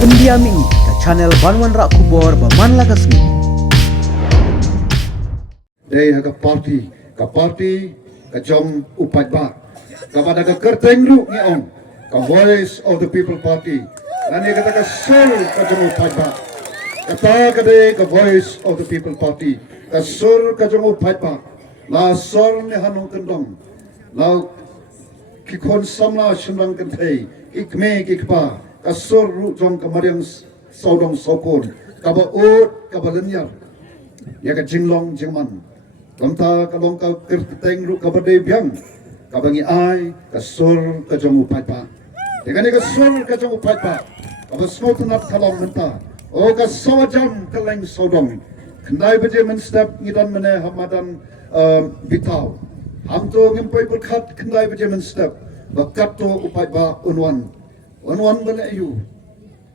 Pendiaming ke channel Banwan Rak Kubor Baman Lagasmi. Day ka party ka jom paidbah kepada ka kertengru ngeong ka voice of the people party nani kata ka sur ka jom paidbah kata ka day ka voice of the people party ka sur ka jom paidbah la sor ne hanong kendong la kikon samla shnong kentei ikme kikpa ka sur ru jong ka mariang saudong sokon ka ba ut ka ba lenyar ya ka jinglong jingman Kamta kalong ka kerteng ru ka badai biang ka bangi ai ka sur ka jong paidbah dengan ka sur ka jong paidbah ka ba smot nat kalong menta o ka sawajam kaleng sodong kendai baje men step ngidan mene hamadan bitau hamto ngimpai berkat kendai baje men step bakat to paidbah unwan bale ayu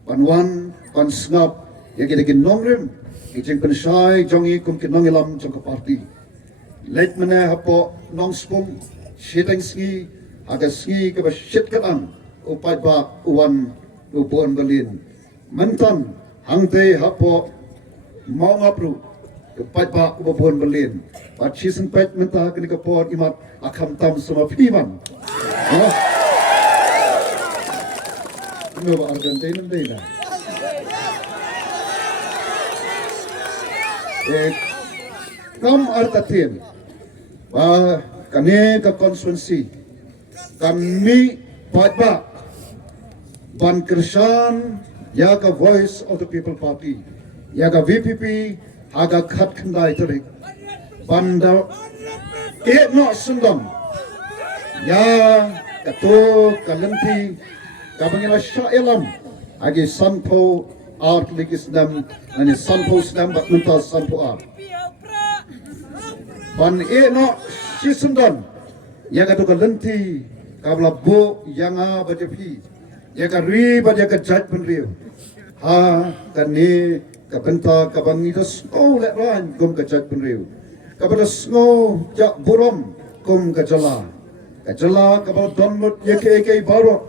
panwan pan snap ya kita ginongrim kijeng pensai jongi kum kinongilam jong ka party Late mana hapo nong spung shiteng ski aga ski ke shit kan upai ba uwan ubon berlin mentan hangte hapo mau ngapru upai ba ubon berlin pat season pet menta kini ke por imat akam tam semua piman no Argentina dena kam artatin kami ke konstituensi kami paidbah ban kersan ya ke voice of the people party ya ke VPP aga khat khandai terik banda no sundam ya kato kalenti kabangila syailam agi sanpo art ligisdam ani sanpo sdam bat mental sanpo art Ban no sisundon ya ka to lenti kabla bo yanga bajepi ya ka ri ba ya ka judge pen ri ha ka ni ka benta ka bangi to snow le ran kum ka judge pen ri ka ba snow ja burom kum ka jala ka ba donmut ya ke baro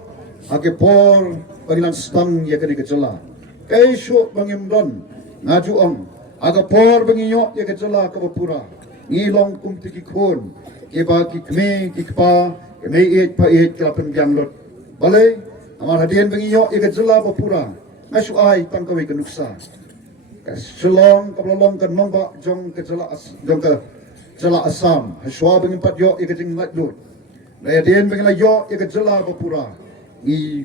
ake por bangilang stang ya ka ni ka jala kai shu bangim don ngaju ong aga por banginyo ya ka jala ka ba pura ngilong kum tiki khon kiba kikme kikpa kme et pa et klapen janglot bale amar hadian bengiyo ika jela bapura ngasu ai tangkawi ke nuksa ka shlong kablong kan nomba jong ke jela asam haswa bengin pat yo ika jing lat lut hadian bengila yo ika jela bapura ngi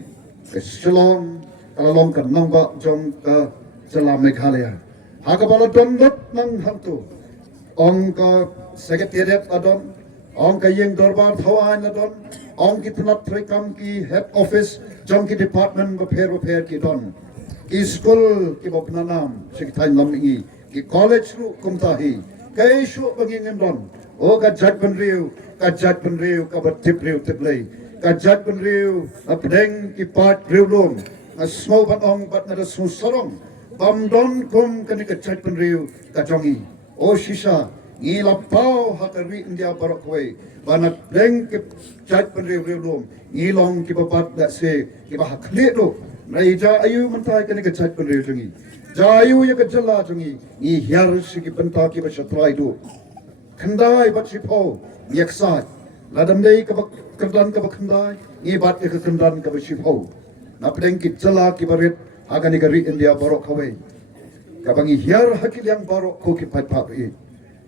ke shlong kablong kan nomba jong ke jela meghalaya hakabala dondot nang hantu Ong ka sekretariat adon, ong ka ieng dorbar thawan adon, ong ki tunat trekam ki head office, jong ki department bapher ki don. Ki school ki bapnanam, sekretain lam ingi, ki college ru kumtahi, ka isu bangingin don. O ka jat penriu, ka batip riu tiplay, ka jat penriu, apdeng ki pat riu lum, asmo bat ong bat nada susarong, bam don kum kani ka jat penriu, ka jongi. O shisha ngilapau hakari India barokwe banat deng ke jat penriu riu ngilong ki babat dak se ki bah khle do naija ayu mentai kene ke jat penriu jungi jayu ya ke jela jungi ngi hyar si ki benta ki ba shatrai do khandai bat sipo yeksat ladam dei ke kerdan ke khandai ngi bat ke kerdan ke sipo na deng ki jela ki barit agani gari India barokwe kabangi hiar hakil yang baru ko ki paidbah e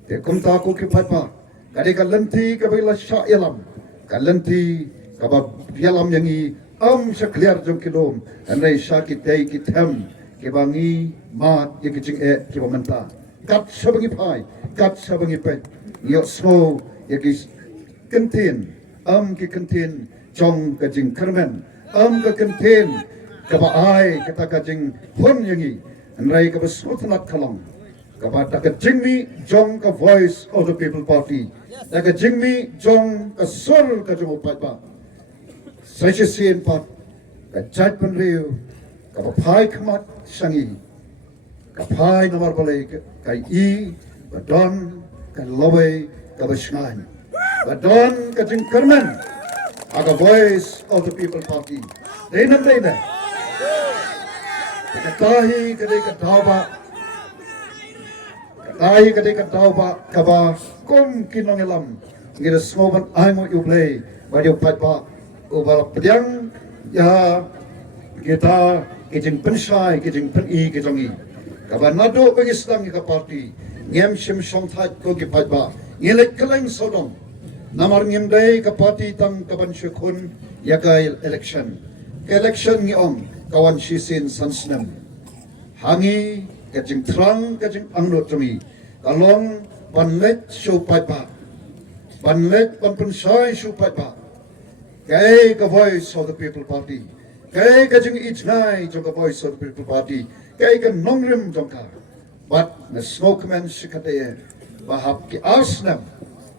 te kumta ko ki paidbah kade ka lenti ka bila syailam ka lenti ka ba yalam yangi sakliar jong kilom anai syakit dai ki them ke bangi mat ye ki jing e ki menta kat sabangi pai kat sabangi pe yo so ye ki kentin ki kentin jong ka jing karmen ka kentin ka ba ai kata ka jing hun yangi Nrai ka basutnat kalang kabata ka jingmi jong ka voice of the people party da ka jingmi jong ka sur ka jong paidbah saje sien pat ka jat penriu ka pai khamat sangi ka pai namar balai ka I badon ka lowe ka basngan badon ka jing karman aga voice of the people party dena Katahi kadai katawa. Katahi kadai katawa kaba kum kinong elam. Ngira smoban aimo ublay. Badio paidbah ubala pedang ya kita kijing pensai kijing peni kijongi. Kaba nado bagi sedang ika parti. Ngem shim shong thai ko ki paidbah. Ngilek keleng sodong. Namar ngem day ka parti tang kaban syukun ya ka election. Election ngiong kawan shisin sansnem. Hangi kajing terang kajing anglo tumi. Kalong banlet show paidbah. Banlet ban pensai show paidbah. Kay ka voice of the people party. Kay kajing itnai jong ka voice of the people party. Kay ka nongrim jong ka. But na smoke man sikataye. Bahap ki asnam.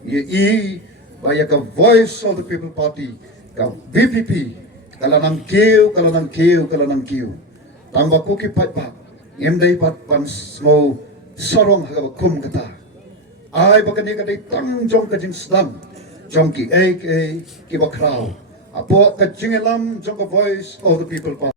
Ye baya ka voice of the people party. Ka BPP. Kalanang kiu. Tamba kuki paidbah. Ngem pat pan smo sarong haga kum kata. Ai bakani kadai tang jong kajing sedam. Jong ki ki bakraw. Apo kajing elam jong ka voice of the people party.